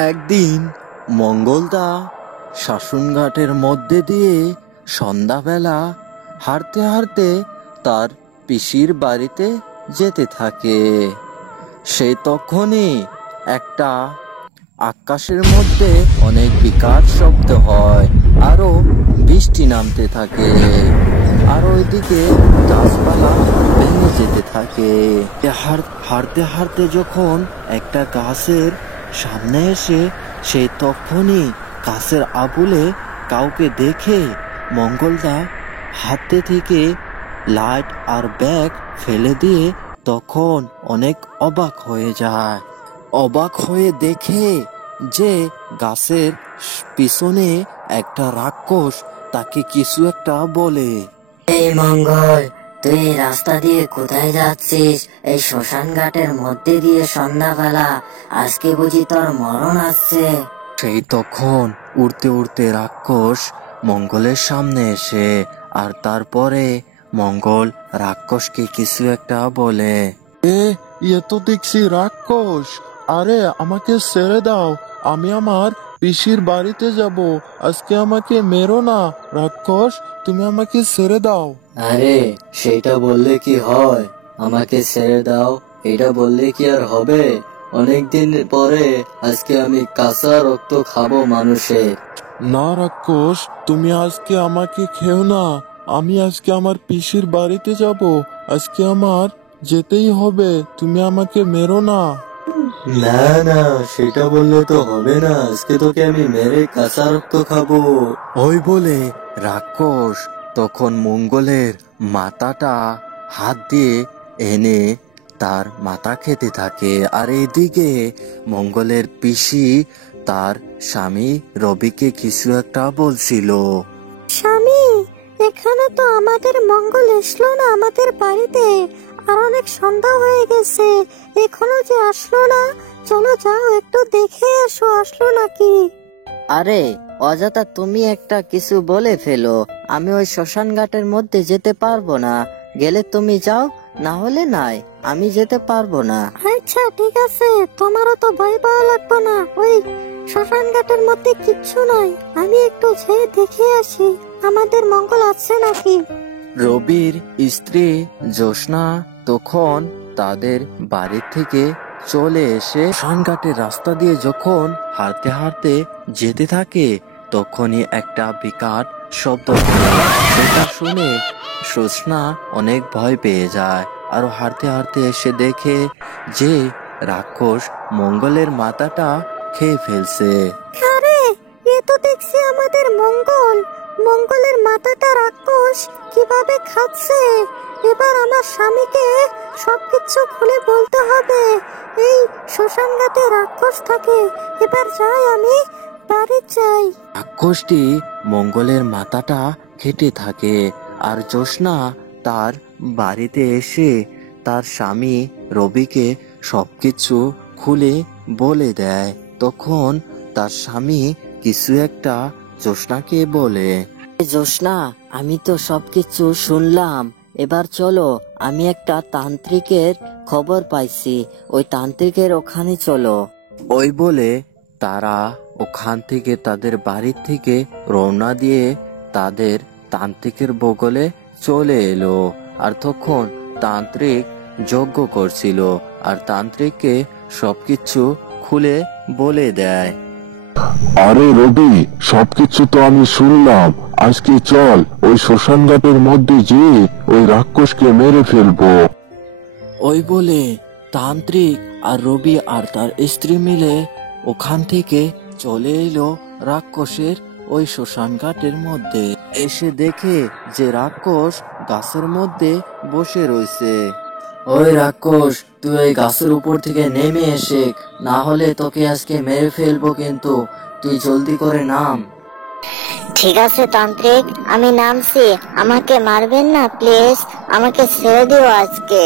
একদিন মঙ্গলদা শাসনঘাটের মধ্যে দিয়ে সন্ধ্যাবেলা হাঁটতে হাঁটতে তার পিসির বাড়িতে যেতে থাকে। সে তখনই একটা আকাশের মধ্যে অনেক বিকট শব্দ হয়, আরো বৃষ্টি নামতে থাকে, আর ওইদিকে গাছপালা ভেঙে যেতে থাকে। হাঁটতে হাঁটতে যখন একটা গাছের সামনে এসে সে তখনই গাছের আবুলে কাউকে দেখে মঙ্গলদা হাতে থেকে লাইট আর ব্যাগ ফেলে দিয়ে তখন অনেক অবাক হয়ে যায়। অবাক হয়ে দেখে যে গাছের পিছনে একটা রাক্ষস তাকে কিছু একটা বলে। এই মঙ্গল, তুই এই রাস্তা দিয়ে কোথায় যাচ্ছিস? এই শ্মশান ঘাটের মধ্যে দিয়ে সন্ধ্যাবেলা? আজকে বুঝি তোর মরণ আসছে? সেই তখন উড়তে উড়তে রাক্ষস মঙ্গলের সামনে এসে আর তারপরে মঙ্গল রাক্ষসকে কিছু একটা বলে। এ তো দেখছি রাক্ষস। আরে আমাকে ছেড়ে দাও, আমি আমার পিসির বাড়িতে যাব। আজকে আমাকে মেরো না রাক্ষস, তুমি আমাকে ছেড়ে দাও। আরে সেটা বললে কি হয়? আমাকে ছেড়ে দাও এটা বললে কি আর হবে? অনেকদিন পরে আজকে আমি কাঁচা রক্ত খাবো মানুষের। না রাক্ষস, তুমি আজকে আমাকে খেও না। আমি আজকে আমার পিসির বাড়িতে যাব। আজকে আমার যেতেই হবে, তুমি আমাকে মেরো না। না না, সেটা বললে তো হবে না, আজকে তোকে আমি মেরে কাঁচা রক্ত খাবো। ওই বলে রাক্ষস তখন মঙ্গলের মাথাটা হাত দিয়ে এনে তার মাথা খেতে থাকে। আর এদিকে মঙ্গলের পিসি তার স্বামী রবিকে কিছু একটা বলছিল। স্বামী, এখানে তো আমাদের মঙ্গল এসলো না আমাদের বাড়িতে, আর অনেক সন্ধ্যা হয়ে গেছে, এখনো যে আসলো না। চলো যাও একটু দেখে এসো আসলো নাকি। আরে অযথা তুমি একটা কিছু বলে ফেলো, আমি ওই শ্মশান ঘাটের মধ্যে যেতে পারবো না। গেলে তুমি যাও, না হলে নাই, আমি যেতে পারবো না। আচ্ছা ঠিক আছে, তোমারও তো ভয় পাওয়া লাগবে না। ওই শ্মশান ঘাটের মধ্যে কিচ্ছু নাই, আমি একটু যেয়ে দেখে আসি আমাদের মঙ্গল আছে নাকি। রবির স্ত্রী জ্যোৎস্না তখন তাদের বাড়ি থেকে চলে এসে শ্মশানঘাটের রাস্তা দিয়ে যখন হাঁটতে হাঁটতে যেতে থাকে তখনই একটা বিকট শব্দ হয়। সেটা শুনে জ্যোৎস্না অনেক ভয় পেয়ে যায়, আর হাঁটতে হাঁটতে এসে দেখে যে রাক্ষস মঙ্গলের মাথাটা খেয়ে ফেলছে। আরে এ তো দেখছি আমাদের মঙ্গল, মঙ্গলের মাথাটা রাক্ষস কিভাবে খাচ্ছে। এবার আমার স্বামীকে সবকিছু খুলে বলতে হবে। এই শ্মশান ঘাটে রাক্ষস থাকে, এবার যাই আমি বাড়ি যাই। রাক্ষসটি মঙ্গলের মাথাটা খেতে থাকে, আর জ্যোৎস্না তার বাড়িতে এসে তার স্বামী রবিকে সবকিছু খুলে বলে দেয়। তখন তার স্বামী কিছু একটা জ্যোৎস্নাকে বলে। জ্যোৎস্না, আমি তো সবকিছু শুনলাম, এবার চলো, আমি একটা তান্ত্রিকের খবর পাইছি, ওই তান্ত্রিকের ওখানে চলো। ওই বলে তারা ওখান থেকে তাদের বাড়ির থেকে রওনা দিয়ে তাদের তান্ত্রিকের বগলে চলে এলো। আর তখন তান্ত্রিক যজ্ঞ করছিল, আর তান্ত্রিককে সবকিছু খুলে বলে দেয়। আরে রবি, সবকিছু তো আমি শুনলাম। আজকে চল ওই শ্মশান ঘাটের মধ্যে যেয়ে ওই রাক্ষসকে মেরে ফেলবো। ওই বলে তান্ত্রিক আর রবি আর তার স্ত্রী মিলে ওখান থেকে চলে এলো রাক্ষসের ওই শ্মশান ঘাটের মধ্যে। এসে দেখে যে রাক্ষস গাছের মধ্যে বসে রয়েছে। ওই রাক্ষস, তুই ওই গাছের উপর থেকে নেমে এসে, না হলে তোকে আজকে মেরে ফেলবো, কিন্তু তুই জলদি করে নাম। ঠিক আছে তান্ত্রিক, আমি নামছি, আমাকে মারবেন না প্লিজ, আমাকে ছেড়ে দিও আজকে।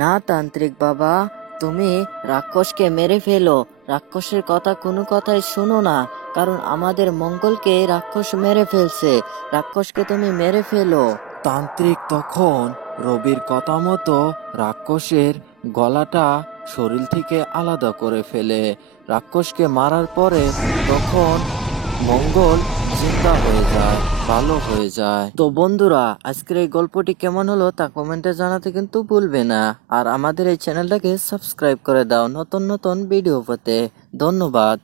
না তান্ত্রিক বাবা, তুমি রাক্ষসকে মেরে ফেলো, রাক্ষসের কথা কোনো কথাই শুনো না, কারণ আমাদের মঙ্গলকে রাক্ষস মেরে ফেলছে, রাক্ষসকে তুমি মেরে ফেলো। তান্ত্রিক তখন রবির কথা মতো রাক্ষসের গলাটা শরীর থেকে আলাদা করে ফেলে। রাক্ষসকে মারার পরে তখন মঙ্গল জিন্দা হয়ে যায়, ভালো হয়ে যায়। তো বন্ধুরা, আজকের এই গল্পটি কেমন হলো তা কমেন্টে জানাতে কিন্তু ভুলবে না। আর আমাদের এই চ্যানেলটাকে সাবস্ক্রাইব করে দাও নতুন নতুন ভিডিও পেতে। ধন্যবাদ।